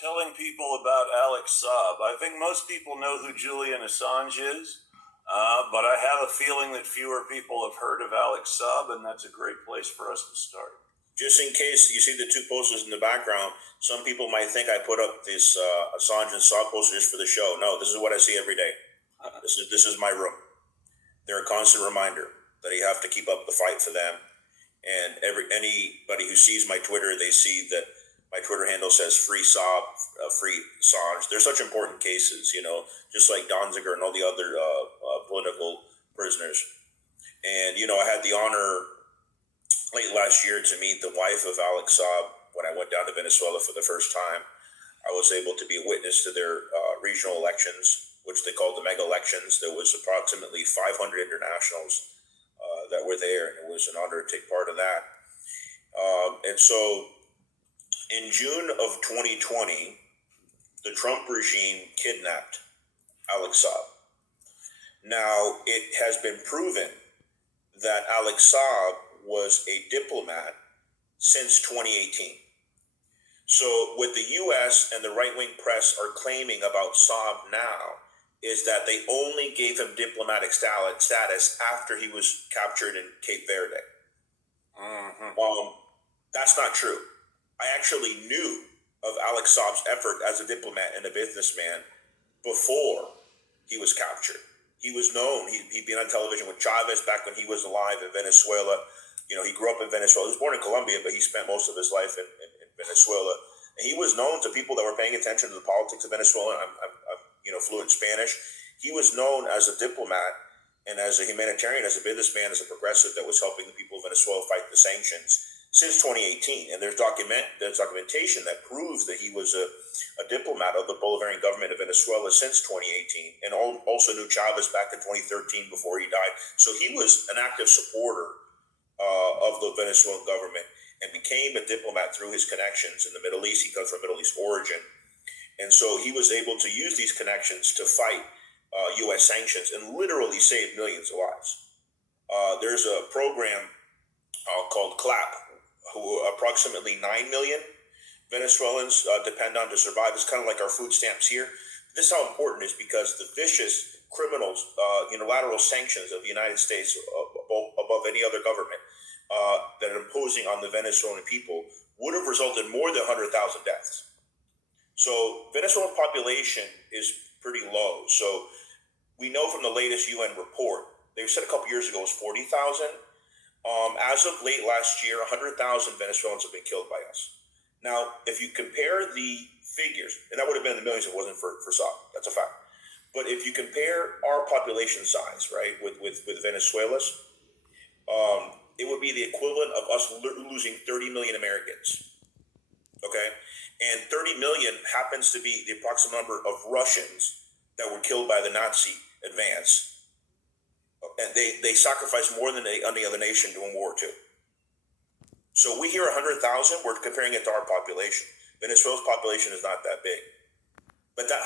telling people about Alex Saab. I think most people know who Julian Assange is, but I have a feeling that fewer people have heard of Alex Saab, and that's a great place for us to start. Just in case you see the two posters in the background, some people might think I put up this Assange and Saab posters for the show. No, this is what I see every day. This is my room. They're a constant reminder that you have to keep up the fight for them. And anybody who sees my Twitter, they see that my Twitter handle says free Saab, free Assange. They're such important cases, just like Donziger and all the other political prisoners. And, I had the honor late last year to meet the wife of Alex Saab when I went down to Venezuela for the first time. I was able to be a witness to their regional elections, which they called the mega elections. There was approximately 500 internationals that were there, and it was an honor to take part in that. And so in June of 2020, the Trump regime kidnapped Alex Saab. Now, it has been proven that Alex Saab was a diplomat since 2018. So what the U.S. and the right-wing press are claiming about Saab now is that they only gave him diplomatic status after he was captured in Cape Verde. That's not true. I actually knew of Alex Saab's effort as a diplomat and a businessman before he was captured. He was known. He'd been on television with Chavez back when he was alive in Venezuela. He grew up in Venezuela. He was born in Colombia, but he spent most of his life in Venezuela. And he was known to people that were paying attention to the politics of Venezuela. I'm fluent Spanish. He was known as a diplomat and as a humanitarian, as a businessman, as a progressive that was helping the people of Venezuela fight the sanctions since 2018. And there's documentation that proves that he was a diplomat of the Bolivarian government of Venezuela since 2018, and also knew Chavez back in 2013 before he died. So he was an active supporter of the Venezuelan government and became a diplomat through his connections in the Middle East. He comes from Middle East origin. And so he was able to use these connections to fight U.S. sanctions and literally save millions of lives. There's a program called CLAP, who approximately 9 million Venezuelans depend on to survive. It's kind of like our food stamps here. This is how important it is, because the vicious criminal unilateral sanctions of the United States above any other government that are imposing on the Venezuelan people would have resulted in more than 100,000 deaths. So Venezuelan population is pretty low. So we know from the latest UN report, they said a couple years ago it was 40,000. As of late last year, 100,000 Venezuelans have been killed by us. Now, if you compare the figures, and that would have been in the millions if it wasn't for Saab, that's a fact. But if you compare our population size, right, with Venezuela's, it would be the equivalent of us losing 30 million Americans. Okay? And 30 million happens to be the approximate number of Russians that were killed by the Nazi advance. And they sacrificed more than any other nation during World War II. So we hear 100,000, we're comparing it to our population. Venezuela's population is not that big. But that